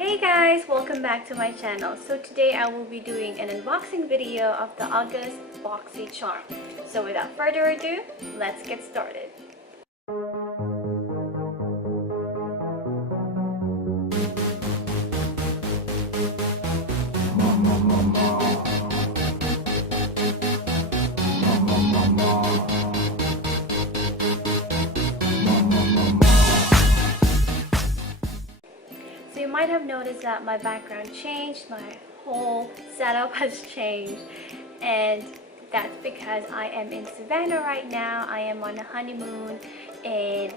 Hey guys, welcome back to my channel. So today I will be doing an unboxing video of the August BOXYCHARM. So without further ado, let's get started. So you might have noticed that my background changed, my whole setup has changed, and that's because I am in Savannah right now. I am on a honeymoon, and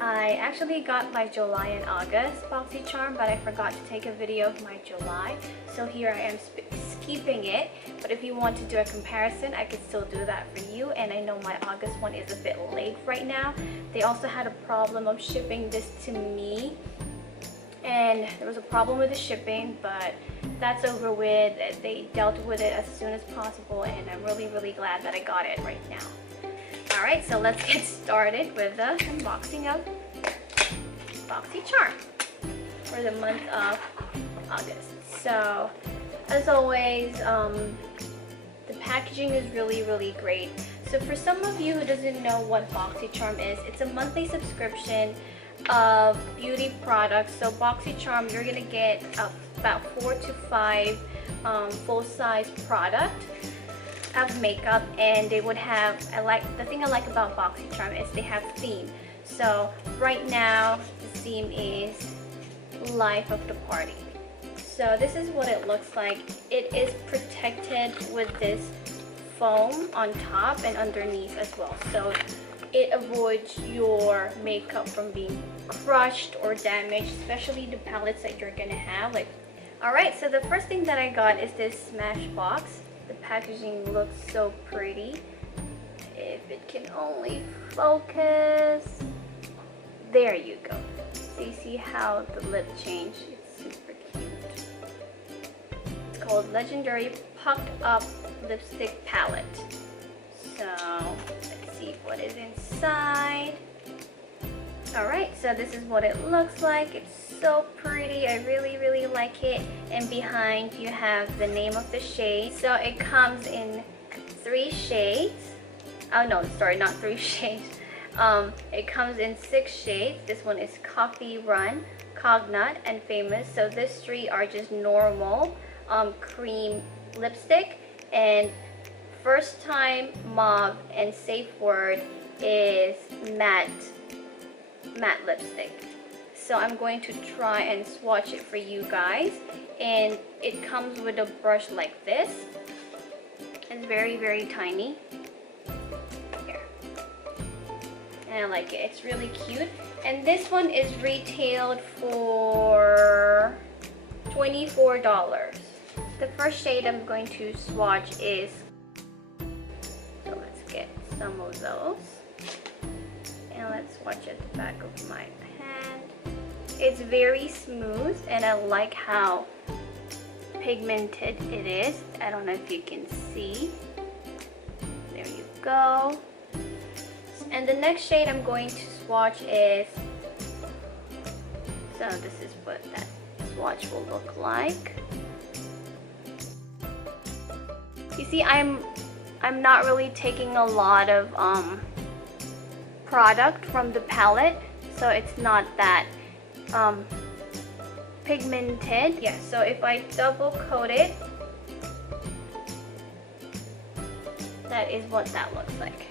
I actually got my July and August BOXYCHARM, but I forgot to take a video of my July, so here I am skipping it. But if you want to do a comparison, I could still do that for you. And I know my August one is a bit late right now. They also had a problem of shipping this to me, and there was a problem with the shipping, but that's over with. They dealt with it as soon as possible, and I'm really glad that I got it right now. Alright, so let's get started with the unboxing of BOXYCHARM for the month of August. So as always, the packaging is really great. So for some of you who doesn't know what BOXYCHARM is, it's a monthly subscription of beauty products. So BOXYCHARM, you're gonna get about 4 to 5 full-size product of makeup, and they would have, the thing I like about BOXYCHARM is they have theme. So right now the theme is Life of the Party. So this is what it looks like. It is protected with this foam on top and underneath as well, so it avoids your makeup from being crushed or damaged, especially the palettes that you're gonna have. Alright, so the first thing that I got is this Smash box. The packaging looks so pretty. If it can only focus. There you go. So you see how the lip changed? It's super cute. It's called Legendary Pucked Up Lipstick Palette. So let's see what is inside. Alright, so this is what it looks like. It's so pretty. I really like it. And behind you have the name of the shade. So it comes in 3 shades. Oh no, sorry, not 3 shades. It comes in 6 shades. This one is Coffee Run, Cognut, and Famous. So these 3 are just normal cream lipstick, and First Time, Mauve, and Safe Word is matte lipstick. So I'm going to try and swatch it for you guys, and it comes with a brush like this. It's very tiny. Here. And I like it. It's really cute. And this one is retailed for $24. The first shade I'm going to swatch is, so let's get some of those. And let's swatch at the back of my hand. It's very smooth, and I like how pigmented it is. I don't know if you can see. There you go. And the next shade I'm going to swatch is, so this is what that swatch will look like. You see, I'm not really taking a lot of product from the palette, so it's not that pigmented. Yeah, so if I double coat it, that is what that looks like.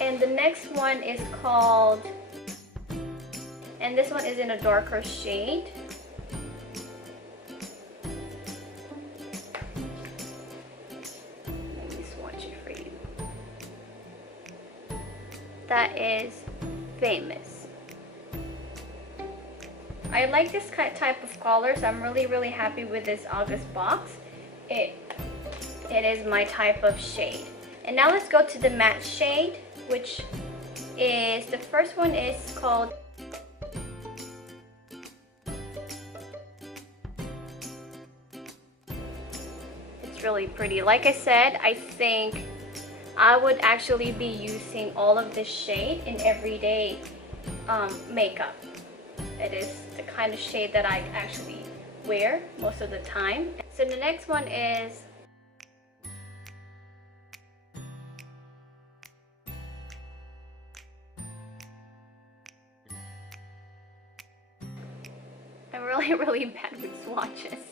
And the next one is called, and this one is in a darker shade. Let me swatch it for you. That is Famous. I like this type of color, so I'm really happy with this August box. It is my type of shade. And now let's go to the matte shade, which is, the first one is called It's really pretty. Like I said, I think I would actually be using all of this shade in everyday makeup. it is the kind of shade that I actually wear most of the time. So the next one is I'm really bad with swatches.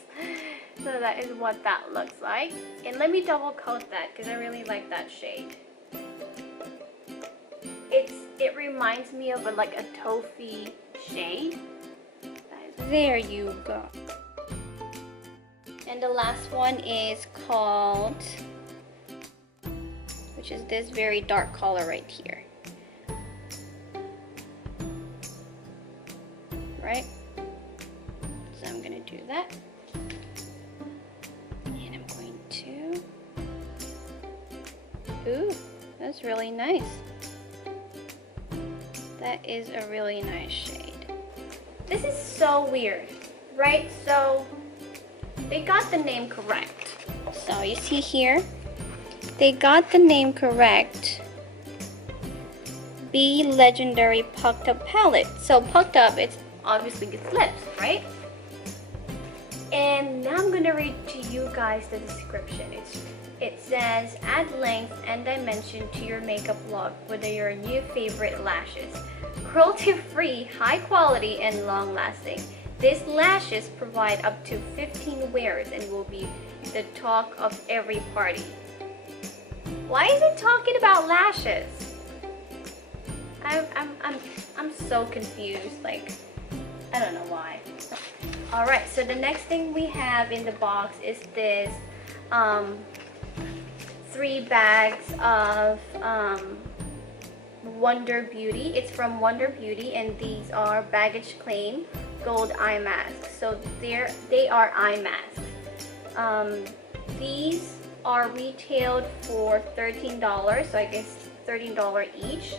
So that is what that looks like. And let me double coat that because I really like that shade. It reminds me of like a toffee shade. There you go. And the last one is called, which is this very dark color right here. Right? So I'm gonna do that. And I'm going to, ooh, that's really nice. That is a really nice shade. This is so weird, right? So they got the name correct. So you see here, they got the name correct. B Legendary Pucked Up Palette. So pucked up, it's obviously its lips, right? And now I'm gonna read to you guys the description. It says, add length and dimension to your makeup look with your new favorite lashes. Cruelty-free, high quality, and long lasting. These lashes provide up to 15 wears and will be the talk of every party. Why is it talking about lashes? I'm so confused, like, I don't know why. Alright, so the next thing we have in the box is this 3 bags of Wonder Beauty. It's from Wonder Beauty, and these are baggage claim gold eye masks. So they are eye masks. These are retailed for $13, so I guess $13 each.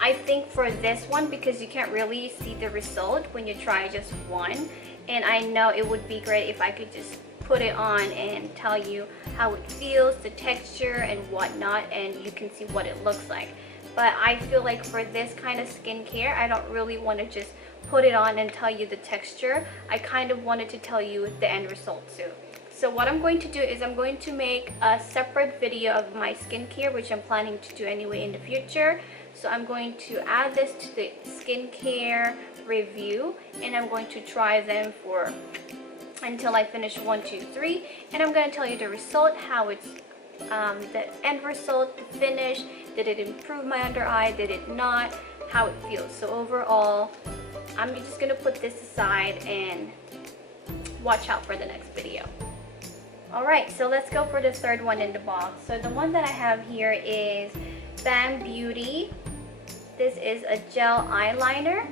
I think for this one, because you can't really see the result when you try just one, and I know it would be great if I could just put it on and tell you how it feels, the texture and whatnot, and you can see what it looks like. But I feel like for this kind of skincare, I don't really want to just put it on and tell you the texture. I kind of wanted to tell you the end result too. So what I'm going to do is I'm going to make a separate video of my skincare, which I'm planning to do anyway in the future. So I'm going to add this to the skincare review, and I'm going to try them for until I finish 1, 2, 3, and I'm going to tell you the result, how it's the end result, the finish. Did it improve my under eye? Did it not? How it feels. So overall, I'm just going to put this aside and watch out for the next video. Alright, so let's go for the third one in the box. So the one that I have here is Bam Beauty. This is a gel eyeliner,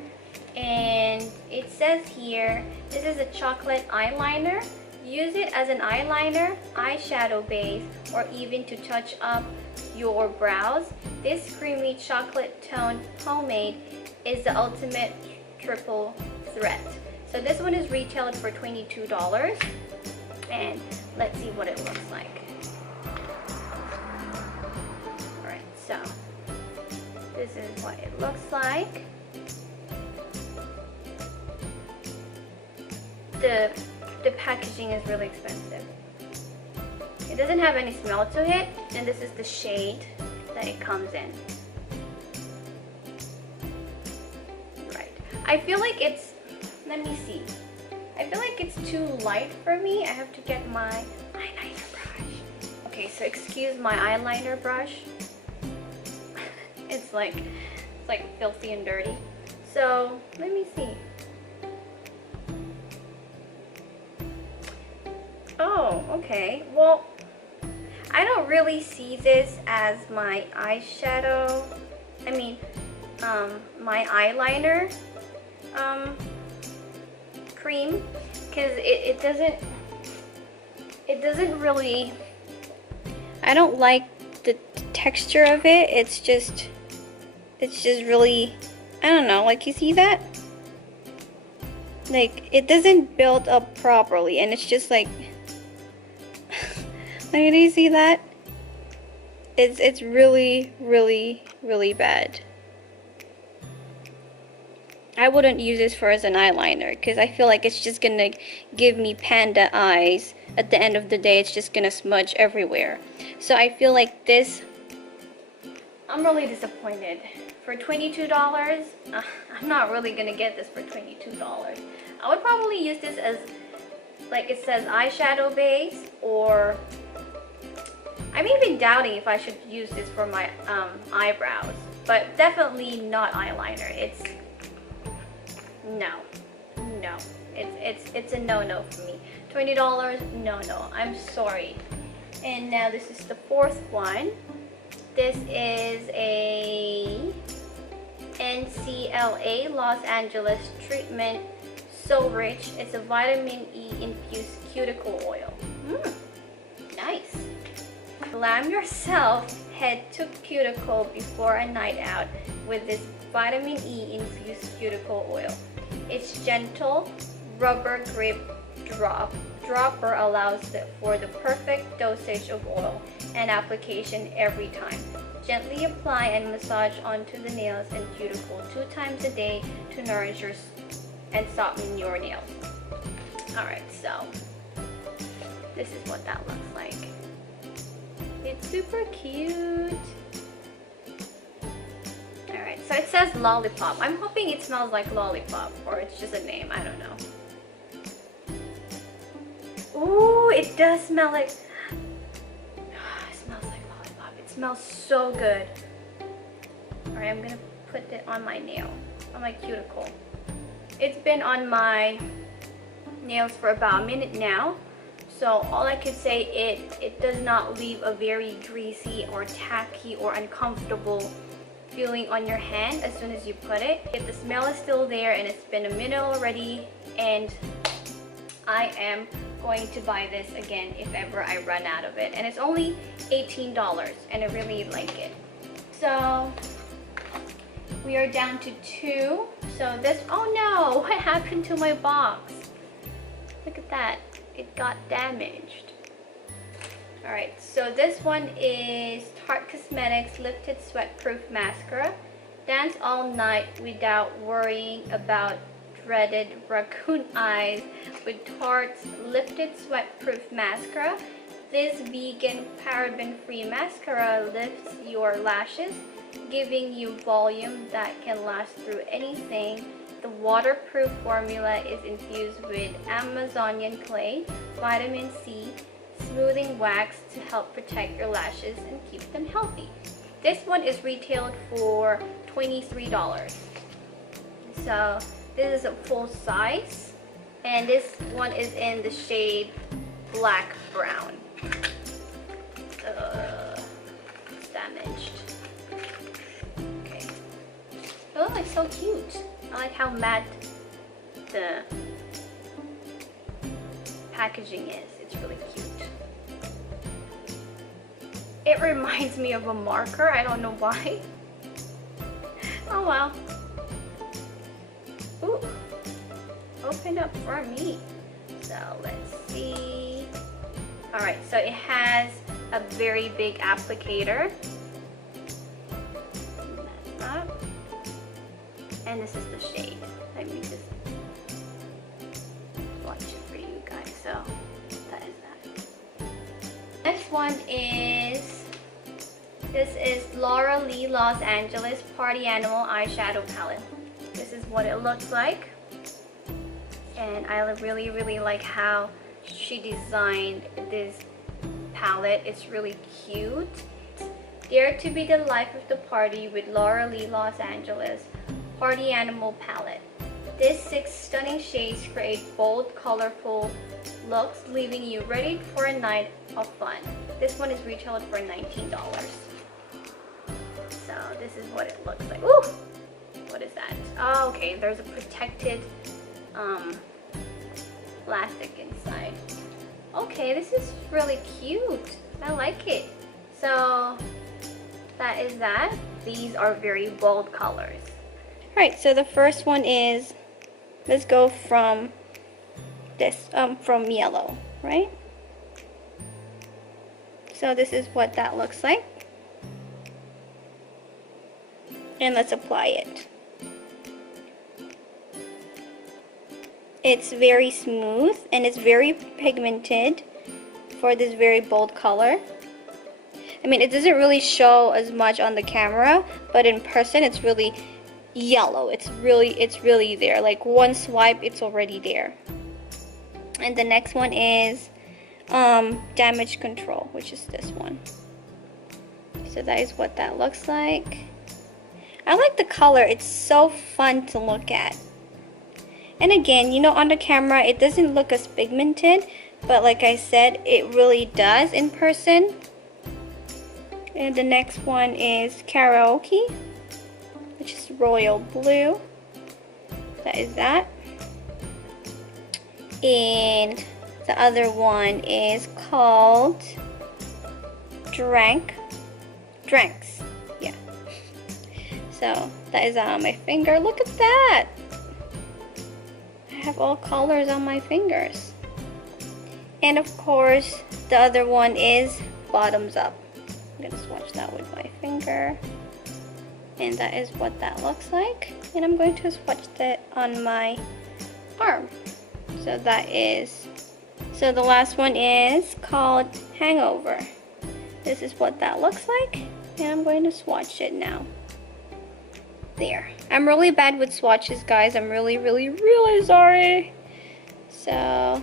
and it says here, this is a chocolate eyeliner. Use it as an eyeliner, eyeshadow base, or even to touch up your brows. This creamy chocolate toned pomade is the ultimate triple threat. So this one is retailed for $22, and let's see what it looks like. Alright, so this is what it looks like. The packaging is really expensive. It doesn't have any smell to it, and this is the shade that it comes in. Right. I feel like it's, let me see. I feel like it's too light for me. I have to get my eyeliner brush. Okay, so excuse my eyeliner brush. It's like filthy and dirty. So let me see. Oh, okay. Well, I don't really see this as my eyeshadow. I mean, my eyeliner cream, because it doesn't really. I don't like the texture of it. It's just really, I don't know. Like, you see that? Like, it doesn't build up properly, and it's just like. Like, do you see that? It's really bad. I wouldn't use this for as an eyeliner because I feel like it's just gonna give me panda eyes. At the end of the day, it's just gonna smudge everywhere. So I feel like this, I'm really disappointed. For $22, I'm not really gonna get this for $22. I would probably use this as, like it says, eyeshadow base, or I'm even doubting if I should use this for my eyebrows, but definitely not eyeliner. It's no, it's a no for me. $20, no, I'm sorry. And now this is the fourth one. This is a NCLA Los Angeles treatment. So rich. It's a vitamin E infused cuticle oil. Nice. Glam yourself head to cuticle before a night out with this vitamin E infused cuticle oil. Its gentle rubber grip dropper allows for the perfect dosage of oil and application every time. Gently apply and massage onto the nails and cuticle 2 times a day to nourish and soften your nails. Alright, so this is what that looks like. It's super cute. Alright, so it says lollipop. I'm hoping it smells like lollipop, or it's just a name, I don't know. Ooh, it does smell like, it smells like lollipop. It smells so good. Alright, I'm gonna put it on my nail, on my cuticle. It's been on my nails for about a minute now, so all I could say it does not leave a very greasy or tacky or uncomfortable feeling on your hand as soon as you put it. If the smell is still there and it's been a minute already, and I am going to buy this again if ever I run out of it. And it's only $18 and I really like it. So we are down to 2. So this, oh no, what happened to my box? Look at that, it got damaged. Alright, so this one is Tarte Cosmetics Lifted Sweatproof Mascara. Dance all night without worrying about dreaded raccoon eyes with Tarte's Lifted Sweatproof Mascara. This vegan paraben-free mascara lifts your lashes, giving you volume that can last through anything. The waterproof formula is infused with Amazonian clay, vitamin C, smoothing wax to help protect your lashes and keep them healthy. This one is retailed for $23. So this is a full size, and this one is in the shade black brown. It's damaged. Okay. Oh, it's so cute. I like how matte the packaging is. It's really cute. It reminds me of a marker. I don't know why. Oh well. Ooh. Open up for me. So let's see. Alright, so it has a very big applicator. And this is the shade. Let me just watch it for you guys. So that is that. Next one is, this is Laura Lee Los Angeles Party Animal Eyeshadow Palette. This is what it looks like. And I really like how she designed this palette. It's really cute. Dare to be the life of the party with Laura Lee Los Angeles Party Animal Palette. These 6 stunning shades create bold, colorful looks, leaving you ready for a night of fun. This one is retailed for $19. So this is what it looks like. Ooh! What is that? Oh, okay, there's a protected plastic inside. Okay, this is really cute. I like it. So that is that. These are very bold colors. Alright, so the first one is, let's go from this, from yellow, right? So this is what that looks like. And let's apply it. It's very smooth and it's very pigmented for this very bold color. I mean, it doesn't really show as much on the camera, but in person it's really yellow. It's really there. Like one swipe, it's already there. And the next one is damage control, which is this one. So that is what that looks like. I like the color. It's so fun to look at. And again, you know, on the camera it doesn't look as pigmented, but like I said, it really does in person. And the next one is Karaoke, which is royal blue. That is that. And the other one is called Dranks. Yeah. So that is on my finger. Look at that. I have all colors on my fingers. And of course, the other one is Bottoms Up. I'm gonna swatch that with my finger. And that is what that looks like. And I'm going to swatch that on my arm. So that is, so the last one is called Hangover. This is what that looks like. And I'm going to swatch it now. There. I'm really bad with swatches, guys. I'm really sorry. So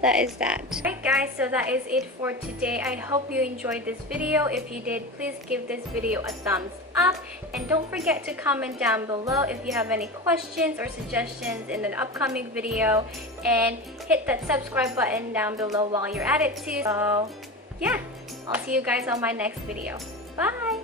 that is that. Alright guys, so that is it for today. I hope you enjoyed this video. If you did, please give this video a thumbs up. And don't forget to comment down below if you have any questions or suggestions in an upcoming video. And hit that subscribe button down below while you're at it too. So yeah, I'll see you guys on my next video. Bye!